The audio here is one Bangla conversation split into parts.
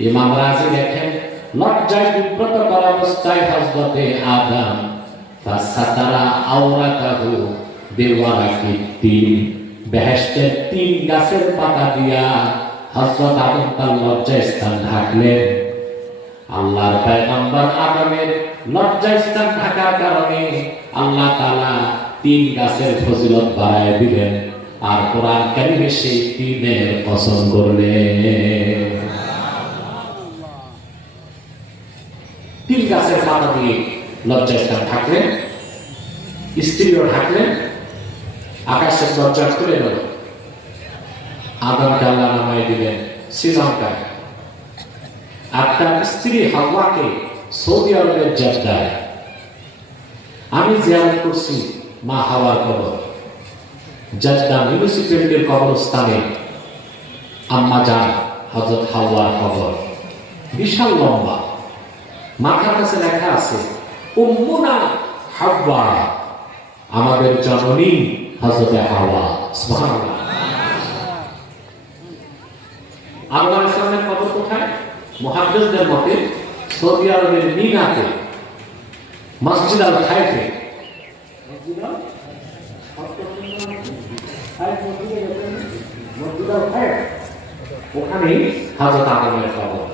ইমাম রাজি দেখেন। লজ্জায় বিব্রত করা অবস্থায় হজরতে আদম, ফাসাতারা আওরাতাহু বিওয়ারাকি তিন বেহেশতের তিন গাছের পাতা দিয়া হজরত আদম তার লজ্জা স্থান ঢাকলেন। আল্লাহর পয়গম্বর আদমের লজ্জা স্থান থাকার কারণে আল্লাহ তাআলা তিন গাছের ফজিলত বাড়ায় দিলেন। আর কোরআন কারিমে সেই তিনের পছন্দ করলেন। গাছের পাতা দিয়ে লজ্জা স্থান ঢাকলেন স্ত্রীও ঢাকলেন আকাশের দরজা খুলে গেল আদমকে আল্লাহ নামাই দিলেন শ্রীলঙ্কায়। আর তার স্ত্রী হাওয়াকে সৌদি আরবের জর্দায়। আমি জিয়ারত করছি মা হাওয়ার কবর। জর্দা মিউনিসিপ্যালিটির কবরস্থানে আম্মা যান হজরত হাওয়ার কবর। বিশাল লম্বা। মাথার কাছে লেখা আছে, উম্মুনা হাওয়া আমাদের জননী হজরতে হাওয়া, সুবহানাল্লাহ। আল্লাহ ইসলামের কবর কোথায়? মতে সৌদি আরবের মিনাতে, মসজিদ আল খাইফে। ওখানে হাজরত আদমের কবর।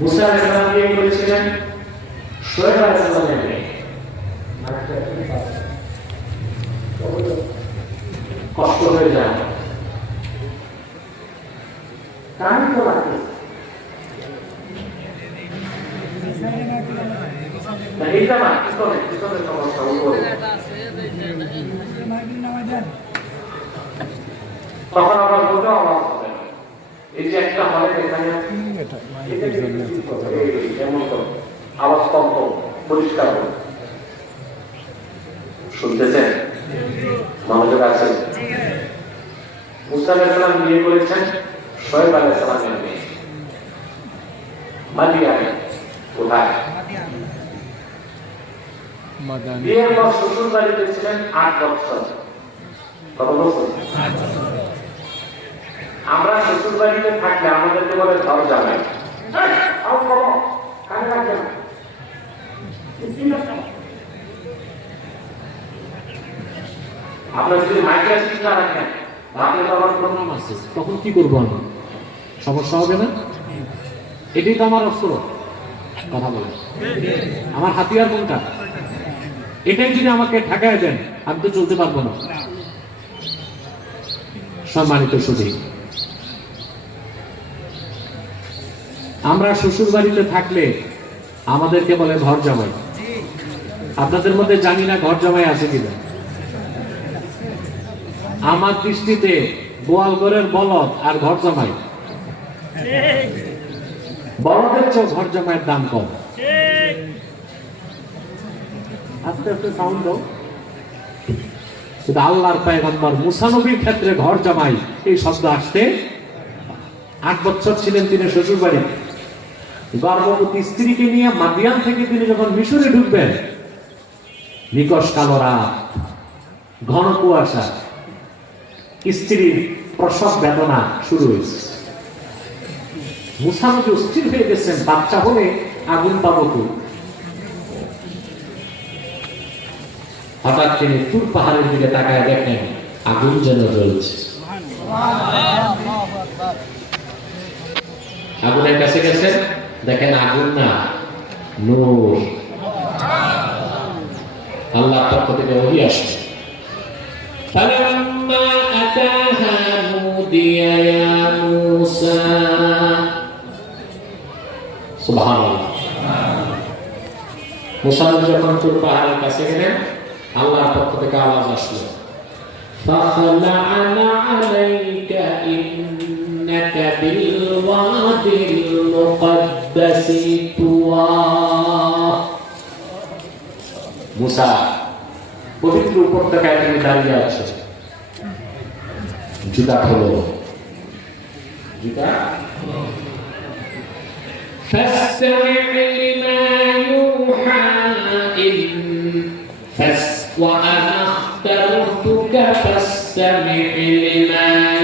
মুসা আলাইহিস বিয়ে করেছিলেন? শোয়েব আলাইহিস সালামের মেয়ে। কষ্ট হয়ে যায়। তখন আবার বলতে না। এই যে একটা হলে এখানে এমন তো আওয়াজ কম কম পরিষ্কার হোক। শুনতেছেন? মনোযোগ আছে? মুসা আলাইসালাম বিয়ে করেছেন শোয়েব আলাইসালামের মেয়ে। মাদিয়ানে কোথায়? বিয়ের পর শ্বশুর বাড়িতে ছিলেন আট বছর। কত বছর? আমরা শ্বশুর বাড়িতে থাকলে আমাদেরকে বলে ঘর জামাই। আপনার যদি মাইকে না রাখেন রাতে তো আমার প্রোগ্রাম আছে তখন কি করব আমি? সমস্যা হবে না? এটাই তো আমার অস্ত্র। কথা বলে আমার হাতিয়ার কোনটা? এটাই যদি আমাকে ঠেকায় দেন আমি তো চলতে পারব না। সম্মানিত সুধী আমরা শ্বশুর বাড়িতে থাকলে আমাদেরকে বলে ঘর জামাই। আপনাদের মধ্যে জানি না ঘর জামাই আছে কিনা। আমার দৃষ্টিতে গোয়ালঘরের বলদ আর ঘর জামাই। বলদের চেয়ে ঘর জামাইয়ের দাম কম। আস্তে আস্তে সাউন্ড দাও। আল্লাহর পায়গম্বর মুসানবীর ক্ষেত্রে ঘর জামাই, এই শব্দ আসতে আট বছর ছিলেন তিনি শ্বশুর বাড়ি গর্ভবতী স্ত্রীকে নিয়ে মাদিয়ান থেকে তিনি যখন মিশরে ঢুকবেন নিকশ কালো রাত ঘন কুয়াশা স্ত্রীর প্রসব বেদনা শুরু হয়েছে। মুসানবী অস্থির হয়ে গেছেন বাচ্চা হলে আগুন পাবো তো হঠাৎ তিনি তুর পাহাড়ের দিকে তাকায় দেখেন আগুন যেন জ্বলছে। আগুনের কাছে গেছেন? দেখেন আগুন না নূর আল্লাহ পক্ষ থেকে ওহি আসে فلما أتاها نودي يا موسى سبحان الله মুসা নবী যখন তুর পাহাড়ের কাছে গেলেন আল্লাহর পক্ষ থেকে আওয়াজ আসলো فخلعنا عليك إنك إنك بالواد المقدس si tua Musa Bukit lupa terkait dengan Italia Juta puluh. Juta? Fasri' lima wa anakhtar Tuka lima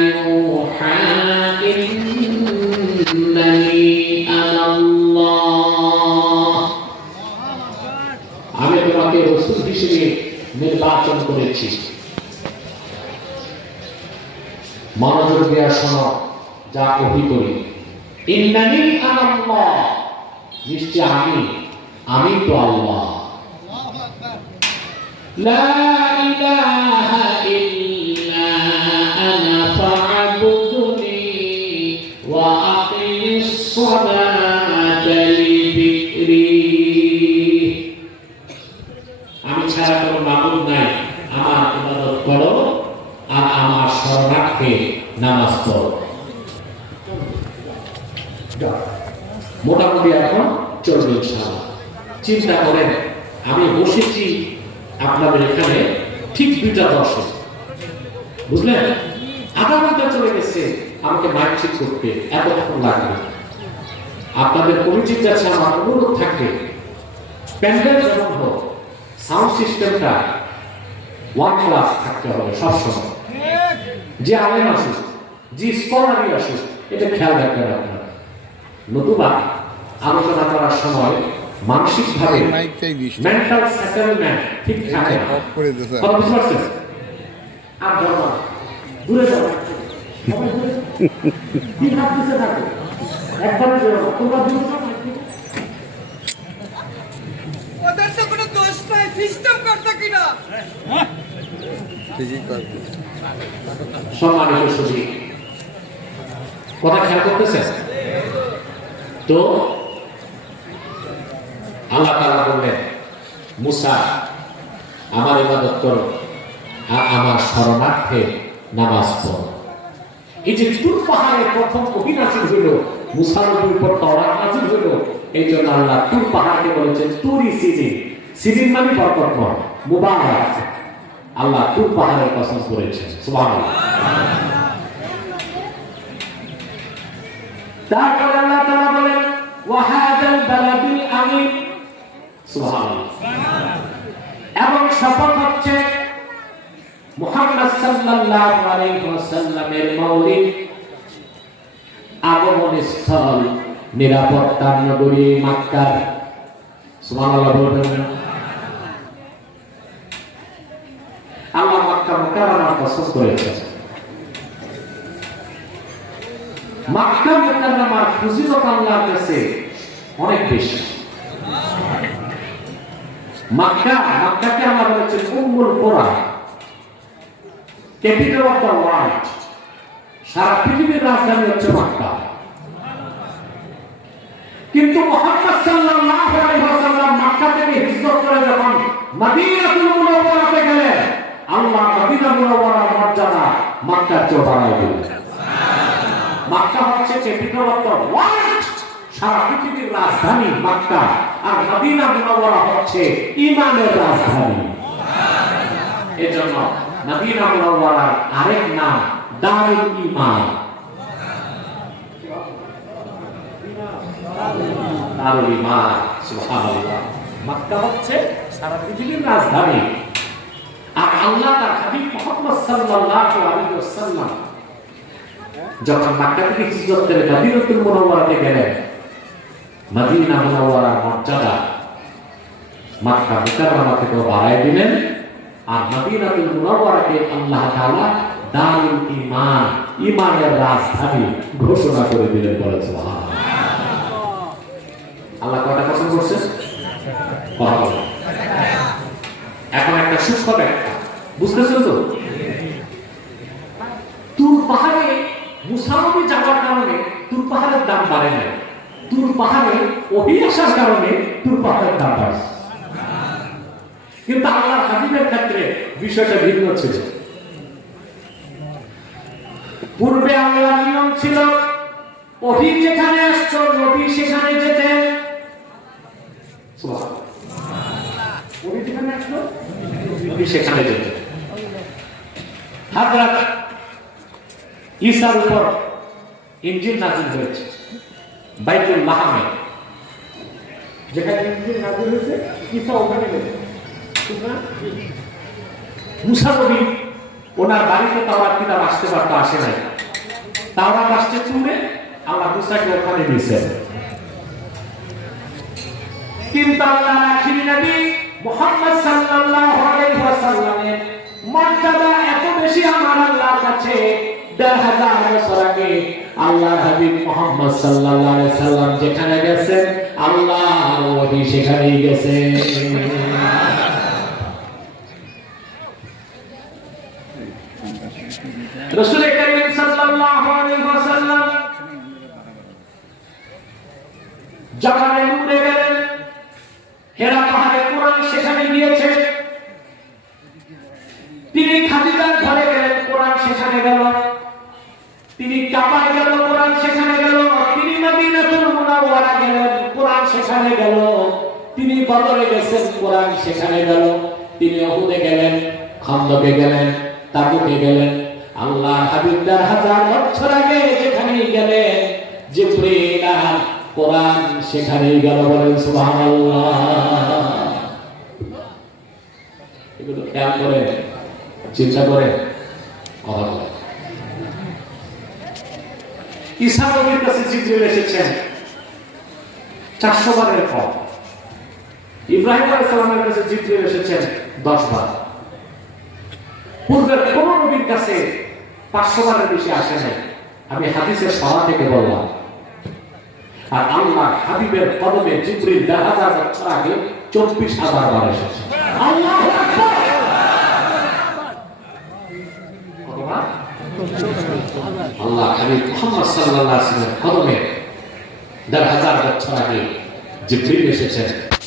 অর্জন করেছি। মনোযোগ দেওয়া শোনো যা করি। ইন্নানি আনন্দ নিশ্চয় আমি আমি তো আল্লাহ। চিন্তা করেন, আমি বসেছি আপনাদের এখানে ঠিক দুইটা দশে। বুঝলেন? আধা ঘণ্টা চলে গেছে, আমাকে মাইক করতে এতক্ষণ লাগবে। আপনাদের পরিচিত আছে আমার অনুরোধ থাকবে। প্যান্ডেল যেমন হোক, সাউন্ড সিস্টেমটা ওয়ান ক্লাস থাকতে হবে সবসময়। যে আলেম আসুক, যে স্কলারই আসুক, এটা খেয়াল রাখবেন আপনারা। নতুবা আলোচনা করার সময় মানসিকভাবে মাইকটাই দিস মেন্টাল সেটেলমেন্ট ঠিক থাকে করে কথা বুঝতে পারছেন? আর ধরো দূরে যাও সবাই দূরে যাও। কি ভাবতেছে থাকো একবারে যাও তোমরা দূরে ওদের তো কোনো দোষ নাই সিস্টেম করতে কিনা? ঠিকই করবে সম্মানিত সুধী কথা খেয়াল করতেছেন? তো আল্লাহ তাআলা বললেন, মুসা, আমার ইবাদত করো আর আমার শরণার্থে নামাজ পড়ো। এই যে তুর পাহাড়ে প্রথম হইল মুসার উপর হইল এই জন্য আল্লাহ তুর পাহাড়কে তুরি মানে মুবারক। আল্লাহ তুর পাহাড়ের তারপরে আল্লাহ বলেন এবং শপথ হচ্ছে সাল্লাল্লাহু আলাইহি ওয়াসাল্লামের আগমন স্থল নগরী মক্কা সুবহানাল্লাহ? আল্লাহ মক্কা মুকাররমার কসম করেছেন মক্কা অনেক বেশি। মক্কা, মক্কাকে আমরা বলেছেন উম্মুল ক্যাপিটাল অফ দ্য ওয়ার্ল্ড। সারা পৃথিবীর রাজধানী হচ্ছে মক্কা। কিন্তু মোহাম্মদ সাল্লাল্লাহু আলাইহি ওয়াসাল্লাম মক্কা থেকে হিজরত করে যখন মদিনাতুল মুনাওয়ারাতে গেলেন, আল্লাহ মদিনা মুনাওয়ারার মর্যাদা চেয়ে দিলেন। মক্কা হচ্ছে ওয়ার্ল্ড। সারা পৃথিবীর রাজধানী মক্কা আর মদিনা মুনাওয়ারা হচ্ছে ইমানের রাজধানী। এজন্য মদিনা মুনাওয়ারার আরেক নাম দারুল ঈমান। দারুল ঈমান, সুবহানাল্লাহ। মক্কা হচ্ছে সারা পৃথিবীর রাজধানী। আর আল্লাহ তার হাবিব মুহাম্মদ সাল্লাল্লাহু আলাইহি ওয়াসাল্লাম যখন মক্কা থেকে হিজরত করে মদিনাতুল মুনাওয়ারাতে গেলেন মদিনা মুনাওয়ারার মর্যাদা মক্কা মুকাররমা থেকে বাড়ায় দিলেন। আর মদিনাতুল মুনাওয়ারাকে আল্লাহ তাআলা দারুল ঈমান, ঈমানের রাজধানী ঘোষণা করে দিলেন বলে সুবহানাল্লাহ। আল্লাহ কয়টা পছন্দ করছে? এখন একটা সূক্ষ্ম ব্যাখ্যা, বুঝতেছেন তো? তুর পাহাড়ে মুসানবী যাওয়ার কারণে তুর পাহাড়ের দাম বাড়ে নাই। তুর পাহাড়ে অভি আসার কারণে তুর পাহাড়ের দাম বাড়ছে। কিন্তু আল্লাহর হাবিবের ক্ষেত্রে বিষয়টা ভিন্ন ছিল। পূর্বে আল্লাহর নিয়ম ছিল, ওহি যেখানে নবী সেখানে যেতেন। ওহি সেখানে যেতেন। হাজরাত উপর ইঞ্জিন নাজিল হয়েছে। বাইতুল মাহামে। যেখানে ওনার বাড়িতে কিতাব আসতে পারতো, আসে নাই। আল্লাহ মুসাকে ওখানে দিয়েছেন। কিন্তু আল্লাহ আখিরি নবী সাল্লাল্লাহু আলাইহি ওয়াসাল্লামের মর্যাদা এত বেশি আমার আল্লাহর কাছে, দেড় হাজার বছর আগে আল্লাহ হাবিব মোহাম্মদ সাল্লাল্লাহু আলাইহি সাল্লাম যেখানে গেছেন, আল্লাহর ওহী সেখানেই গেছে রাসূল করিম সাল্লাল্লাহু আলাইহি ওয়াসাল্লাম উঠে গেলেন হেরা তিনি গেছেন কোরআন সেখানে গেল। তিনি অহুদে গেলেন, খন্দকে গেলেন, তাবুকে গেলেন। আল্লাহ হাবিবদার হাজার বছর আগে যেখানেই গেলেন, জিব্রিল আর কোরআন গেল বলেন এগুলো খেয়াল করে, চিন্তা করে কথা বলে নবীর কাছে এসেছেন। চারশো বারের কম ইব্রাহিম আলাইহিস সালামের কাছে জিব্রিল এসেছেন দশ বার। পূর্বের কোন নবীর কাছে পাঁচশো বারের বেশি আসে নাই। আমি হাদিসের সভা থেকে বললাম। আর আল্লাহ হাবিবের কদমে জিব্রিল বছর আগে চব্বিশ হাজার বার এসেছে। আল্লাহু হাবিব মুহাম্মদ সাল্লাল্লাহু আলাইহি ওয়াসাল্লামের কদমে দেড় হাজার বছর আগে জিব্রিল এসেছেন।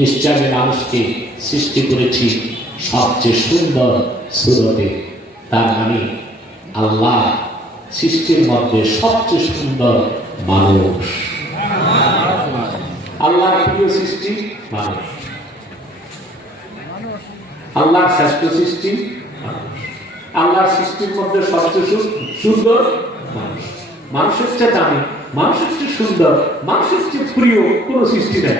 নিশ্চয় মানুষকে সৃষ্টি করেছি সবচেয়ে সুন্দর সুরতে। তার মানে আল্লাহ সৃষ্টির মধ্যে সবচেয়ে সুন্দর মানুষ। আল্লাহর প্রিয় সৃষ্টি মানুষ। আল্লাহর শ্রেষ্ঠ সৃষ্টি আল্লাহর সৃষ্টির মধ্যে সবচেয়ে সুন্দর মানুষ। মানুষের চেয়ে দামি মানুষের চেয়ে সুন্দর মানুষের চেয়ে প্রিয়, কোন সৃষ্টি নেই।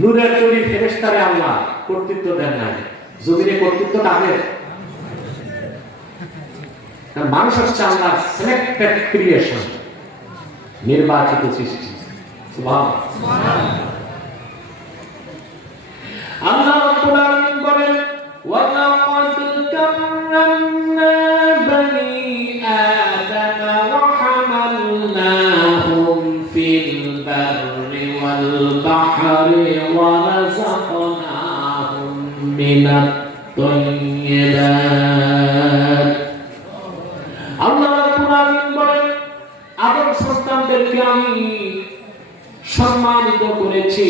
নূরের তৈরি ফেরেশতারে আল্লাহ কর্তৃত্ব দেন নাই। জমিনে কর্তৃত্ব তাদের মানুষ হচ্ছে আল্লাহ সিলেক্টেড ক্রিয়েশন নির্বাচিত সৃষ্টি। আল্লাহ বলেন মিনাত তাইয়্যিবাত আল্লাহ আলামিন বলেন আদম সন্তানদেরকে আমি সম্মানিত করেছি,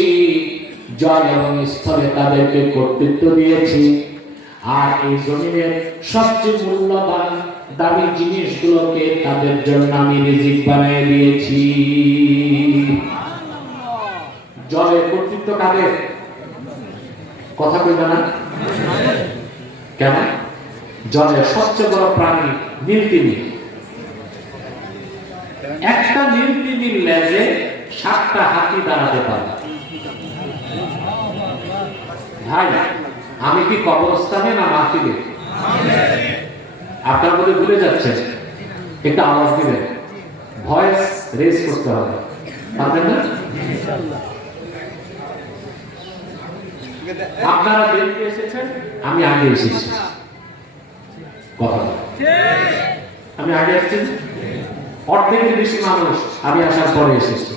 জল এবং স্থলে তাদেরকে কর্তৃত্ব দিয়েছি। আর এই জমিনের সবচেয়ে মূল্যবান দামি জিনিসগুলোকে তাদের জন্য আমি রিজিক বানিয়ে দিয়েছি। জলের কর্তৃত্ব কাদের? কথা কইবে না? কেন? জলের সবচেয়ে বড় প্রাণী নীলতিমি একটা নীলতিমির লেজে সাতটা হাতি দাঁড়াতে পারে। ভাই, আমি কি কবরস্থানে না মাহফিলে? আপনার মধ্যে ভুলে যাচ্ছে একটু আওয়াজ দিবেন। ভয়েস রেজ করতে হবে। পারবেন না? আপনারা দেরিতে এসেছেন আমি আগে এসেছি। কথা আমি আগে এসেছি অর্ধেকের বেশি মানুষ আমি আসার পরে এসেছি।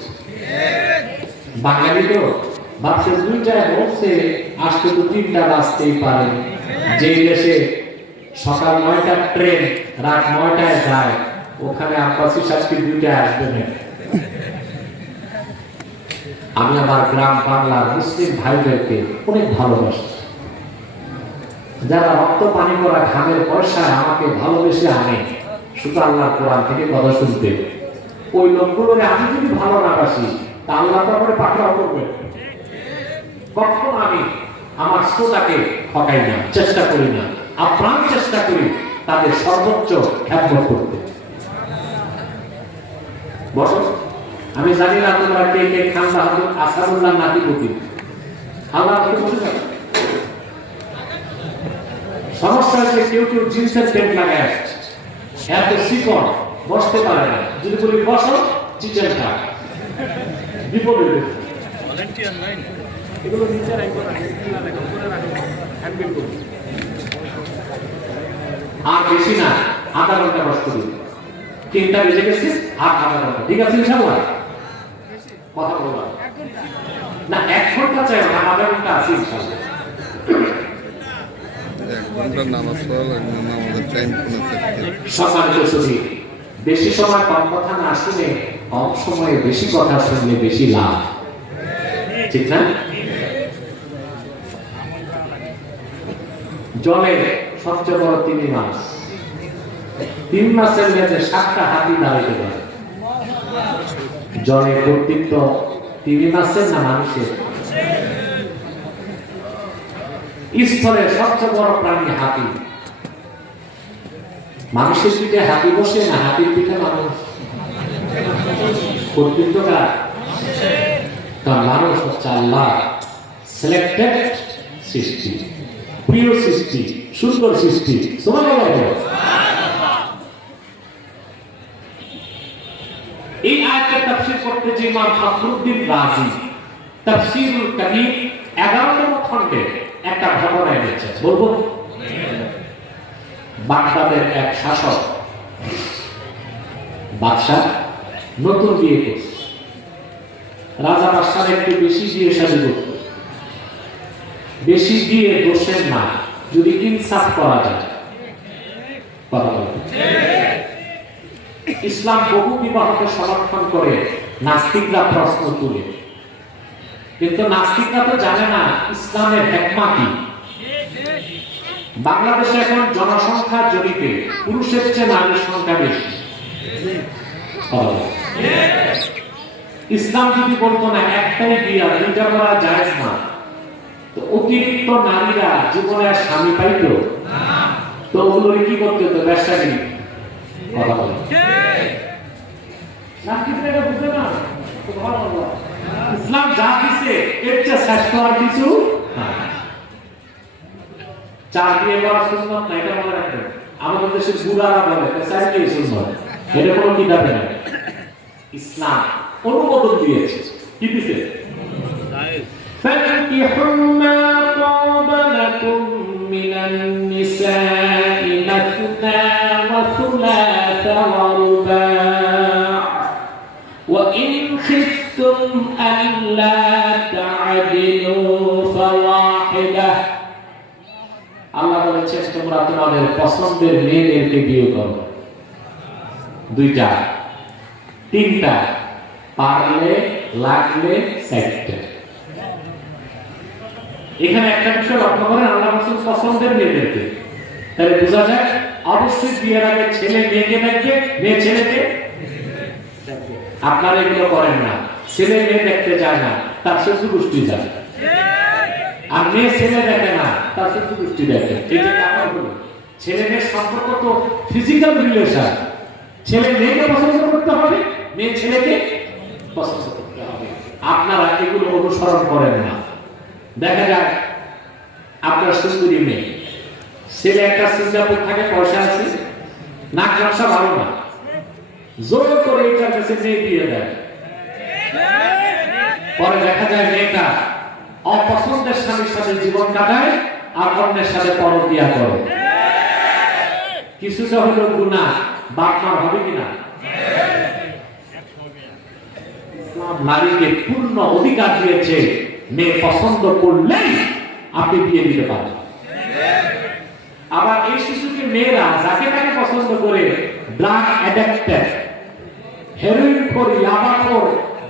বাঙালি তো ভাবছে দুইটায় বলছে আসতে তো তিনটা বাজতেই পারে। যে দেশে সকাল নয়টার ট্রেন রাত নয়টায় যায় ওখানে আব্বাসি সাতটি দুইটায় আসবে না। আমি আমার গ্রাম বাংলার মুসলিম ভাইদেরকে অনেক ভালোবাসি। যারা রক্ত পানি করা ঘামের পয়সায় আমাকে ভালোবেসে আনে, শুধু আল্লাহ কোরআন থেকে কথা শুনতে। ওই লোকগুলোকে আমি যদি ভালো না বাসি, তা আল্লাহ তারপরে পাকড়াও করবে। কখনো আমি আমার শ্রোতাকে ঠকাই না, চেষ্টা করি না আপ্রাণ চেষ্টা করি তাদের সর্বোচ্চ খ্যাতমত করতে। বসো। আমি জানি না তোমরা কে কে খান বাহাদুর আসাদুল্লাহ নাতি আল্লাহ আমাকে বসে যাবে সমস্যা হচ্ছে কেউ কেউ জিন্সের প্যান্ট লাগায় এত শিকড়, বসতে পারে না। যদি বলি বসো চিচেন খাক বিপদে। আর বেশি না, আধা ঘণ্টা কষ্ট দিন। তিনটা বেজে গেছে, আর আধা ঘণ্টা। ঠিক আছে ইনশাল্লাহ কথা বললাম না। এক ঘণ্টা চাই না আধা ঘণ্টা আছে বেশি সময় কম কথা না শুনে কম সময়ে বেশি কথা শুনলে বেশি লাভ। ঠিক না? জলের সবচেয়ে বড় তিন মাস। তিন মাসের মেঝে সাতটা হাতি দাঁড়াইতে পারে। জলের কর্তৃত্ব তিন মাসের না মানুষের স্থলের সবচেয়ে বড় প্রাণী হাতি। মানুষের পিঠে হাতি বসে না হাতির পিঠে মানুষ? কর্তৃত্ব কার? কারণ মানুষ হচ্ছে আল্লাহ সিলেক্টেড সৃষ্টি, প্রিয় সৃষ্টি, সুন্দর সৃষ্টি। সবাই বলো। এই আয়াতের ইমাম ফখরুদ্দিন রাজি, তাফসীরুল কারীম 11তম খণ্ডে একটা ঘটনা এনেছে। বলব? বাগদাদের এক শাসক বাদশাহ নতুন বিয়ে করছে। রাজা বাদশাহ একটু বেশি বিয়ে শাদী করত। বেশি বিয়ে দোষের না, যদি ইনসাফ করা যায়। ইসলাম বহু বিবাহকে সমর্থন করে নাস্তিকরা প্রশ্ন তুলে। কিন্তু নাস্তিকরা তো জানে না ইসলামের হেকমা কি। বাংলাদেশে এখন জনসংখ্যা জরিপে পুরুষের চেয়ে নারীর সংখ্যা বেশি। ইসলাম যদি বলতো না, একটাই বিয়া দুইটা করা যায় না। তো অতিরিক্ত নারীরা জীবনে স্বামী পাইতো? তো ওগুলো কি করতে হতো? বলো নাস্তিকরা এটা না। ইসলাম যা দিছে এর চেয়ে শ্রেষ্ঠ আর কিছু না চার দিয়ে করা সুন্নত না এটা মনে রাখবেন আমাদের দেশে বুড়ারা বলে এটা চার দিয়ে সুন্নত এটা কোনো কিতাবে নাই ইসলাম অনুমোদন দিয়েছে কি দিছে فانكحوا ما طاب لكم من النساء ألا تعدلوا فواحدة আল্লাহ বলেছে তোমরা তোমাদের পছন্দের মেয়েদেরকে বিয়ে করো দুইটা তিনটা পারলে লাগলে চারটে এখানে একটা বিষয় লক্ষ্য করেন আল্লাহ রসুল পছন্দের মেয়েদেরকে তাহলে বোঝা যায় অবশ্যই বিয়ের আগে ছেলে মেয়েকে দেখবে মেয়ে ছেলেকে আপনারা এগুলো করেন না ছেলে মেয়ে দেখতে চায় না, তার শ্বশুর গোষ্ঠী যায়। আর মেয়ে ছেলে দেখে না, তার শ্বশুর গোষ্ঠী দেখে। এই কারণ হলো, ছেলে মেয়ের সম্পর্ক তো ফিজিক্যাল রিলেশন ছেলে মেয়েকে পছন্দ করতে হবে, মেয়ে ছেলেকে পছন্দ করতে হবে। আপনারা এগুলো অনুসরণ করেন না। দেখা যায় আপনার সুন্দরী মেয়ে। ছেলে একটা সিঙ্গাপুর থাকে, পয়সা আছে, নাক নকশা ভালো না। জোর করে কাছে মেয়ে দিয়ে দেয়। পরে দেখা যায় মেয়েটা অপছন্দের স্বামীর সাথে জীবন কাটায় আর অন্যের সাথে পরকিয়া করে। কিছুটা হলো গুণা, বাপ মার হবে কিনা নারীকে পূর্ণ অধিকার দিয়েছে, মেয়ে পছন্দ করলেই আপনি বিয়ে দিতে পারেন আবার এই শিশুকে মেয়েরা যাকে তাকে পছন্দ করে ড্রাগ অ্যাডাক্টেড হেরোইন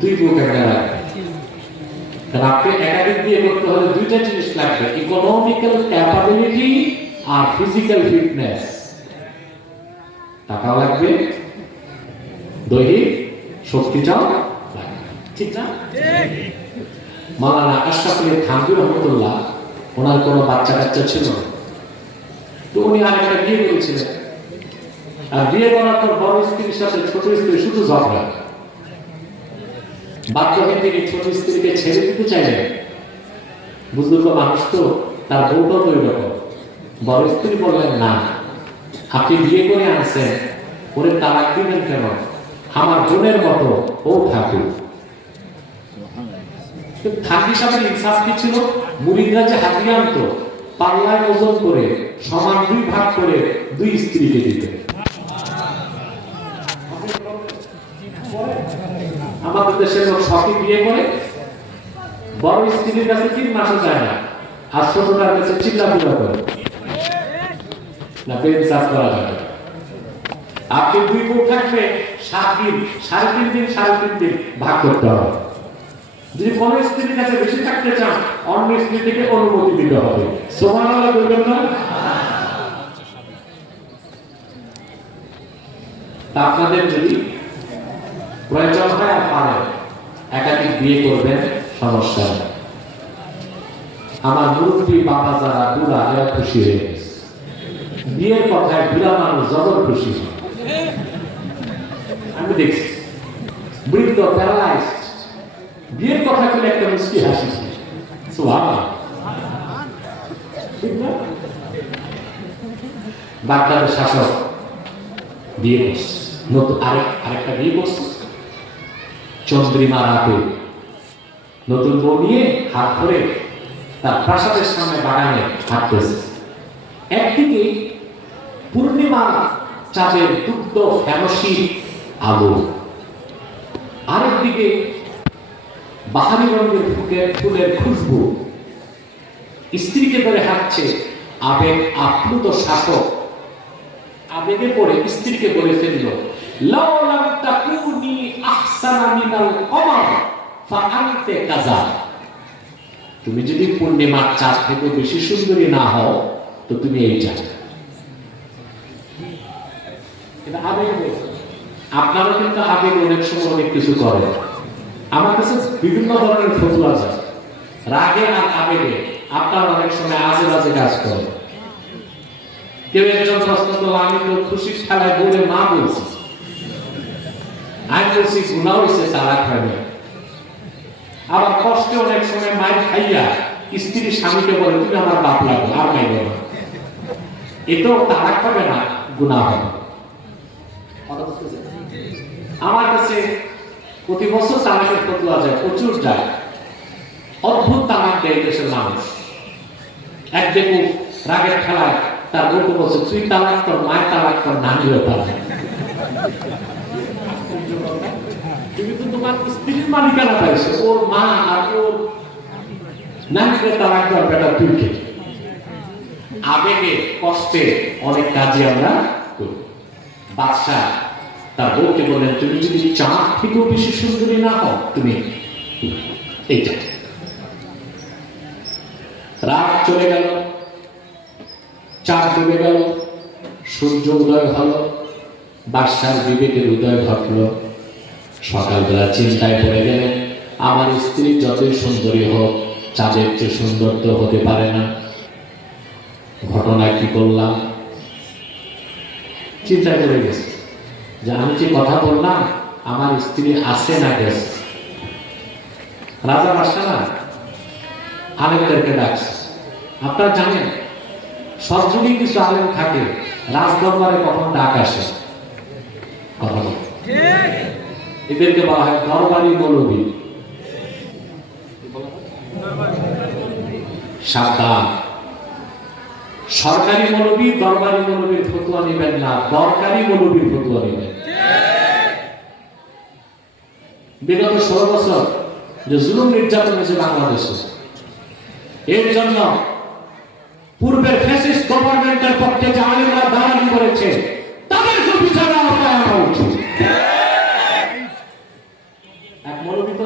দুই কারণ আপনি একাধিক করতে হলে দুইটা জিনিস লাগবে ইকোনমিক্যাল ক্যাপাবিলিটি আর ফিজিক্যাল ফিটনেস টাকা লাগবে, দৈহিক শক্তিটাও ঠিক না? মালানা আশরাফ রহমতুল্লাহ, ওনার কোনো বাচ্চা কাচ্চা ছিল তো উনি আরেকটা বিয়ে করেছিলেন। আর বিয়ে করার পর বড় স্ত্রীর সাথে ছোট স্ত্রী শুধু ঝগড়া। বাচ্চাকে তিনি ছোট স্ত্রীকে ছেড়ে দিতে চাইলেন বুজুর্গ মানুষ তো তার বউটাও রকম বড় স্ত্রী বললেন, না, আপনি বিয়ে করে আনছেন, ওরে তালাক দিবেন কেন? আমার বোনের মতো ও ঠাকুর থাকি সাহেবের ইনসাফ কি ছিল? মুরিদরা যে হাতিয়ে আনতো, পাল্লায় ওজন করে, সমান দুই ভাগ করে দুই স্ত্রীকে দিতে আমাদের দেশের লোক শখে বিয়ে করে, বড় স্ত্রীর কাছে তিন মাসও যায় না, আর ছোটটার কাছে চিল্লা পুরা করে। না সাফ করা যাবে আপনি দুই বউ থাকবে, সাত দিন, সাড়ে তিন দিন, সাড়ে তিন দিন ভাগ করতে হবে। যদি কোন স্ত্রীর কাছে বেশি থাকতে চান, অন্য স্ত্রী থেকে অনুমতি দিতে হবে। সমান বলবেন না? আপনাদের যদি প্রয়োজন হয় আর একাধিক বিয়ে করবেন, সমস্যা আমার মুরব্বী বাবা যারা এরা খুশি হয়ে বিয়ের কথায় মানুষ জবর খুশি আমি দেখছি, বৃদ্ধ প্যারালাইজড বিয়ের কথা বলে একটা মুস্কি হাসি। বাগদাদের শাসক বিয়ে করছে। নতুন আরেক আরেকটা বিয়ে করছে। চন্দ্রিমা রাতে। নতুন বউ নিয়ে হাত ধরে তার প্রাসাদের সামনে বাগানে হাঁটতেছে। একদিকে পূর্ণিমা চাঁদের দুগ্ধ ফ্যানসি আলো। আরেকদিকে বাহারি রঙের ফুলের ফুলের খুশবু। স্ত্রীকে ধরে হাঁটছে আবেগ আপ্লুত শাসক। আবেগে পড়ে স্ত্রীকে বলে ফেলল লাউ লাম তাকুনি আহসানা মিনাল কমার ফাআনতে কাজা তুমি যদি পূর্ণিমার চাঁদ থেকে বেশি সুন্দরী না হও, তো তুমি এই চাঁদ। এটা আবেগ বলছে। আপনারও কিন্তু আবেগ অনেক সময় অনেক কিছু করে আমার কাছে বিভিন্ন ধরনের ফতুয়া আছে। রাগে আর আবেগে আপনার অনেক সময় আজে বাজে কাজ করে কেউ একজন প্রশ্ন করল, আমি তো খুশির খেলায় বলে মা বলছি। আমি বলছি গুণা হয়েছে তালাক হবে আবার কষ্টে অনেক সময় মায়ের খাইয়া স্ত্রী স্বামীকে বলে, তুমি আমার বাপ লাগো, আর মাই না। এটাও তালাক হবে না। গুণা হবে আমার কাছে প্রতি বছর তালাকের ফতুয়া যায়, প্রচুর যায়। অদ্ভুত তালাক দেয় দেশের মানুষ। এক দেখু রাগের খেলায় তার বলতে বলছে, তুই তালাক তোর মায়ের তালাক কর নানিও তালাক স্ত্রীর মালিকানা পাইছো, ওর মা আর ওর বেটা আবেগে, কষ্টে অনেক কাজে আমরা করি। তার বউকে বললেন তুমি যদি চাঁদ থেকেও বেশি সুন্দরী না হও, তুমি এইটা রাত চলে গেল, চাঁদ ডুবে গেল, সূর্য উদয় হলো বাদশার বিবেকের উদয় ঘটল। সকালবেলা চিন্তায় পড়ে গেলেন আমার স্ত্রী যতই সুন্দরী হোক, চাঁদের চেয়ে সুন্দর তো হতে পারে না। ঘটনা কি করলাম চিন্তা করে গেছে। যে আমি যে কথা বললাম? আমার স্ত্রী আসে না গেছে? রাজা আসে না আলেমদেরকে ডাকছে। আপনারা জানেন সবযুগই কিছু আলেম থাকে, রাজদরবারে কখন ডাক আসে? কথা। এদেরকে বলা হয় দরবারি মৌলবী। সরকারি মৌলবী, দরবারি মৌলবীর ফতুয়া নেবেন না, দরকারি মৌলবীর ফতুয়া নেবেন। বিগত ষোলো বছর যে জুলুম নির্যাতন হয়েছে বাংলাদেশে, এর জন্য পূর্বের ফ্যাসিস্ট গভর্নমেন্টের পক্ষে যে আলিমরা দাঁড়ানি করেছে, তাদেরকে বিচার আওতায় আনা উচিত এক মৌলবী তো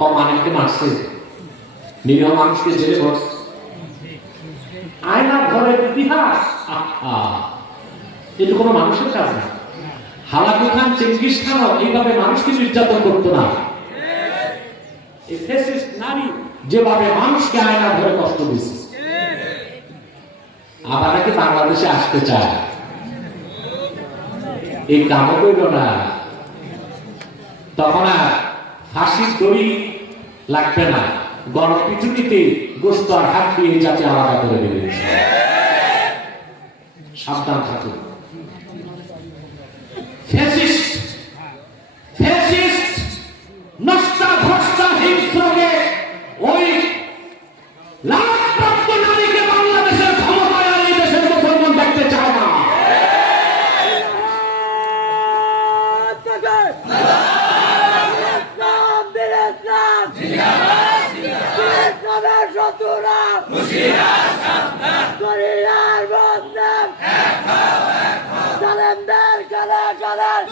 কম আনেকে মারছে। নিরীহ মানুষকে জেলে ভরছে আয়না ঘরের ইতিহাস। এটা কোনো মানুষের কাজ না। হালাকু খান, চেঙ্গিস খানও এইভাবে মানুষকে নির্যাতন করতো না। নারী যেভাবে মানুষকে আয়না ধরে কষ্ট দিচ্ছে আবার নাকি বাংলাদেশে আসতে চায়। এই কামও করল না। তখন আর ফাঁসির দড়ি লাগবে না। গরম পিছুটিতে গোস্ত আর হাত দিয়ে যাতে আলাদা করে দেবে সাবধান থাকুন। বাংলাদেশের দেখতে না। কালেন্দার কালা কালার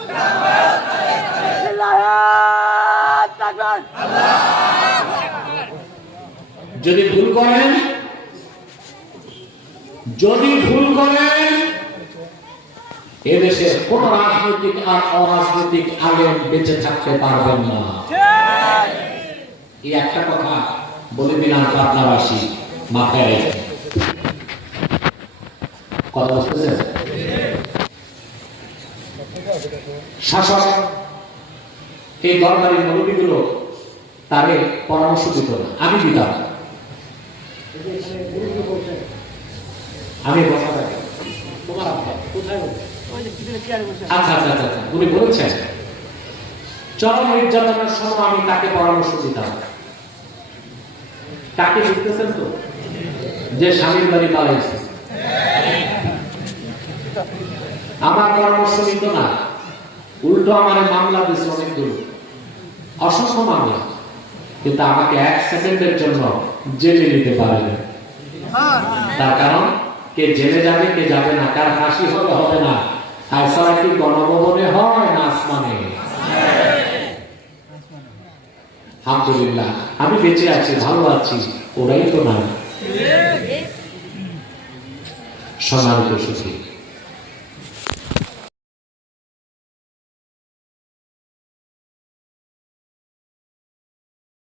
যদি ভুল করেন যদি ভুল করেন এদেশের কোন রাজনৈতিক আর অরাজনৈতিক আলেম বেঁচে থাকতে পারবেন না। এই একটা কথা বলে দিলাম পাটনাবাসী মাথায় রেখে কথা বুঝতেছেন? শাসক, এই দরবারি মৌলবীগুলো তারে পরামর্শ দিত না। আমি দিতাম। আমি? আচ্ছা আচ্ছা আচ্ছা আচ্ছা উনি বলেছেন। চরম নির্যাতনের সময় আমি তাকে পরামর্শ দিতাম। তাকে বুঝতেছেন তো? যে স্বামীর বাড়ি পালাইছে আমার পরামর্শ নিত না। উল্টো আমার মামলা দিয়েছে অনেকগুলো অসংখ্য মামলা। কিন্তু আমাকে এক সেকেন্ডের জন্য জেলে নিতে পারে তার কারণ, কে জেলে যাবে, কে যাবে না, কার ফাঁসি হবে হবে না। তাছাড়া কি গণভবনে হয় না আসমানে? আলহামদুলিল্লাহ, আমি বেঁচে আছি, ভালো আছি, ওরাই তো না সম্মানিত সুখী।